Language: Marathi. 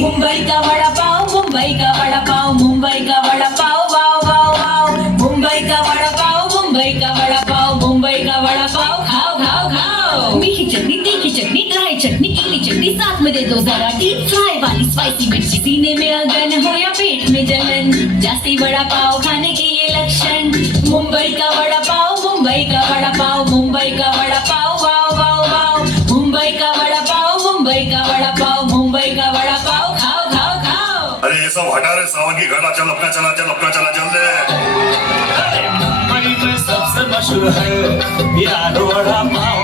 मुंबई का वड़ा पाव, मुंबई का वड़ा पाव, मुंबई का vada pav, wow wow wow. Mumbai का वड़ा पाव, मुंबई का वड़ा पाव, मुंबई का वड़ा पाव, खाओ खाओ खाओ। मीठी चटनी, तीखी चटनी, ड्राई चटनी, गीली चटनी, साथ में दे दो जरा डीप फ्राई वाली स्पाइसी मिर्ची। सीने में अगन हो या पेट में जलन, जास्ती वड़ा पाव खाने के ये लक्षण। मुंबई का वड़ा पाव, मुंबई का वड़ा पाव, मुंबई का vada pav, wow wow wow. Mumbai का वड़ा पाव, मुंबई का वड़ा पाव, मुंबई का वड़ा पाव, खाओ खाओ खाओ। अरे ये सब हटा रे सावन की घड़ा, चल अपना चला, चल अपना चला, चल दे। मुंबई में सबसे मशहूर है यार वड़ा पाव।